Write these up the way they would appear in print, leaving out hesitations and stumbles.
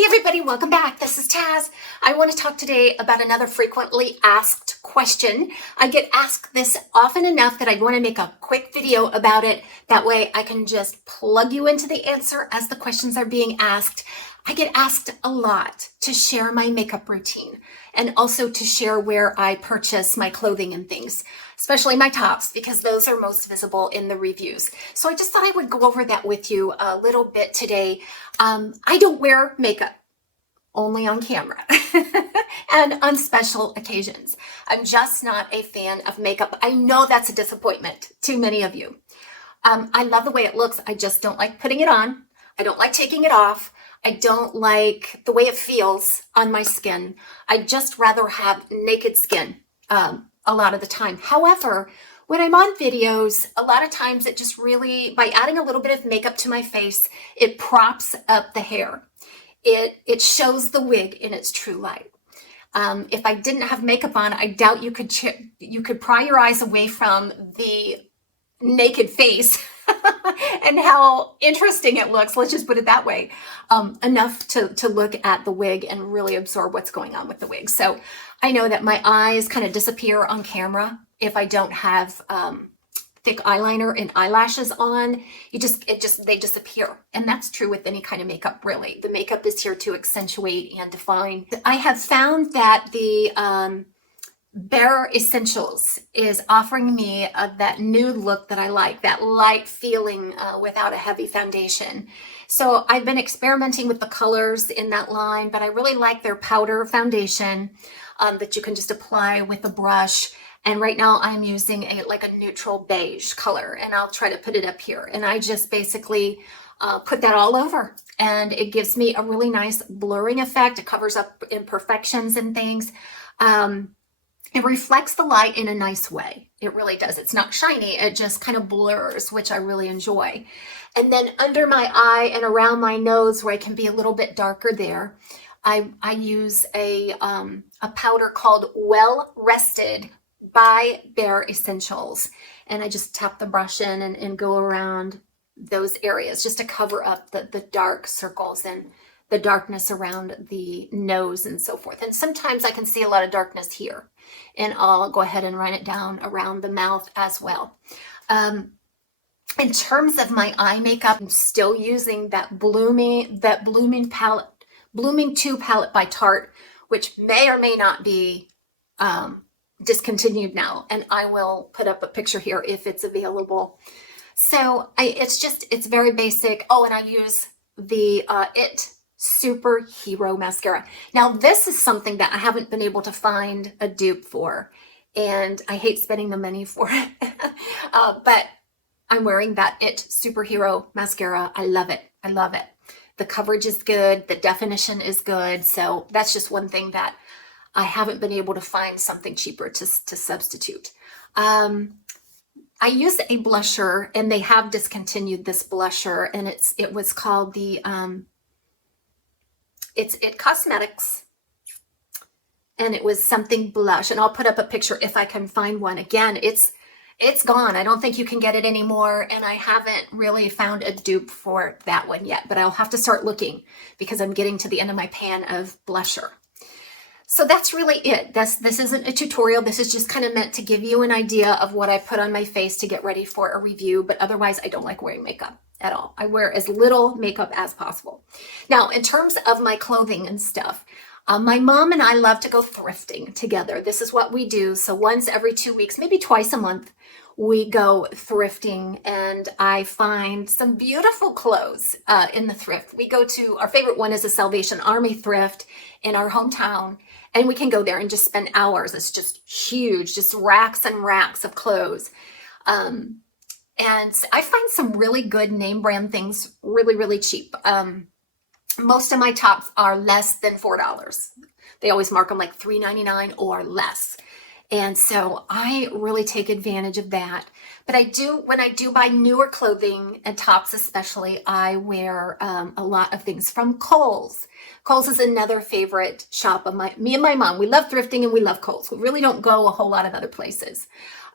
Hey everybody, welcome back. This is Taz. I want to talk today about another frequently asked question. I get asked this often enough that I want to make a quick video about it. That way I can just plug you into the answer as the questions are being asked. I get asked a lot to share my makeup routine and also to share where I purchase my clothing and things, especially my tops, because those are most visible in the reviews. So I just thought I would go over that with you a little bit today. I don't wear makeup, only on camera and on special occasions. I'm just not a fan of makeup. I know that's a disappointment to many of you. I love the way it looks. I just don't like putting it on. I don't like taking it off. I don't like the way it feels on my skin. I'd just rather have naked skin a lot of the time. However, when I'm on videos, a lot of times it just really, by adding a little bit of makeup to my face, it props up the hair. It shows the wig in its true light. If I didn't have makeup on, I doubt you could pry your eyes away from the naked face and how interesting it looks, let's just put it that way, enough to look at the wig and really absorb what's going on with the wig. So I know that my eyes kind of disappear on camera if I don't have thick eyeliner and eyelashes on. They disappear. And that's true with any kind of makeup, really. The makeup is here to accentuate and define. I have found that the Bare Essentials is offering me that nude look that I like, that light feeling without a heavy foundation. So I've been experimenting with the colors in that line, but I really like their powder foundation that you can just apply with a brush. And right now I'm using a neutral beige color, and I'll try to put it up here. And I just basically put that all over, and it gives me a really nice blurring effect. It covers up imperfections and things. It reflects the light in a nice way. It really does. It's not shiny. It just kind of blurs, which I really enjoy. And then under my eye and around my nose, where I can be a little bit darker there, I use a powder called Well Rested by Bare Essentials. And I just tap the brush in and go around those areas just to cover up the dark circles and the darkness around the nose and so forth. And sometimes I can see a lot of darkness here, and I'll go ahead and run it down around the mouth as well. In terms of my eye makeup, I'm still using that Blooming 2 palette by Tarte, which may or may not be discontinued now. And I will put up a picture here if it's available. So it's very basic. Oh, and I use the IT Superhero mascara. Now this is something that I haven't been able to find a dupe for, and I hate spending the money for it. But I'm wearing that IT Superhero mascara. I love it. I love it. The coverage is good. The definition is good. So that's just one thing that I haven't been able to find something cheaper to substitute. I used a blusher, and they have discontinued this blusher, and it was called the It's IT Cosmetics, and it was something blush, and I'll put up a picture if I can find one. Again, it's gone. I don't think you can get it anymore, and I haven't really found a dupe for that one yet, but I'll have to start looking because I'm getting to the end of my pan of blusher. So that's really it. This isn't a tutorial. This is just kind of meant to give you an idea of what I put on my face to get ready for a review, but otherwise I don't like wearing makeup at all. I wear as little makeup as possible. Now, in terms of my clothing and stuff, my mom and I love to go thrifting together. This is what we do. So once every 2 weeks, maybe twice a month, we go thrifting, and I find some beautiful clothes in the thrift. We go to, our favorite one is a Salvation Army thrift in our hometown, and we can go there and just spend hours. It's just huge, just racks and racks of clothes. And I find some really good name brand things really, really cheap. Most of my tops are less than $4. They always mark them like $3.99 or less. And so I really take advantage of that. But when I do buy newer clothing and tops especially, I wear a lot of things from Kohl's. Kohl's is another favorite shop of me and my mom. We love thrifting and we love Kohl's. We really don't go a whole lot of other places.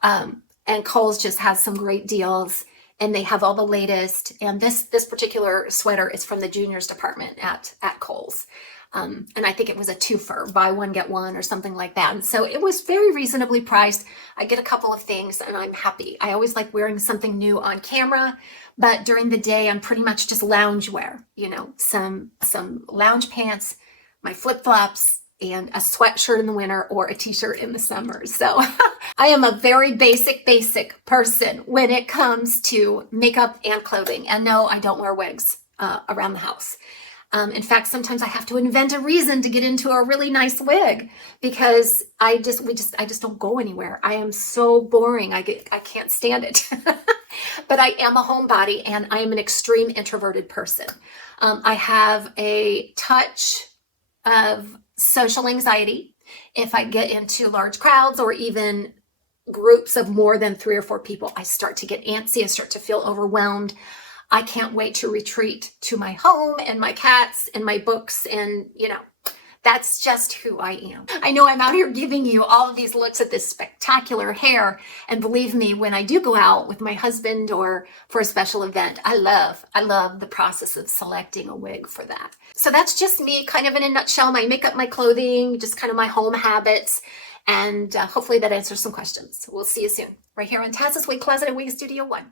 And Kohl's just has some great deals. and they have all the latest. And this particular sweater is from the juniors department at Kohl's. And I think it was a twofer, buy one, get one, or something like that. And so it was very reasonably priced. I get a couple of things and I'm happy. I always like wearing something new on camera, but during the day, I'm pretty much just loungewear, you know, some lounge pants, my flip-flops, and a sweatshirt in the winter or a t-shirt in the summer. So I am a very basic person when it comes to makeup and clothing. And no, I don't wear wigs around the house. In fact, sometimes I have to invent a reason to get into a really nice wig because I just don't go anywhere. I am so boring. I can't stand it. But I am a homebody and I am an extreme introverted person. I have a touch of social anxiety. If I get into large crowds or even groups of more than 3 or 4 people, I start to get antsy. I start to feel overwhelmed. I can't wait to retreat to my home and my cats and my books, and you know, that's just who I am. I know I'm out here giving you all of these looks at this spectacular hair, and believe me, when I do go out with my husband or for a special event, I love the process of selecting a wig for that. So that's just me kind of in a nutshell, my makeup, my clothing, just kind of my home habits, and hopefully that answers some questions. We'll see you soon right here on Taz's Wig Closet at Wig Studio 1.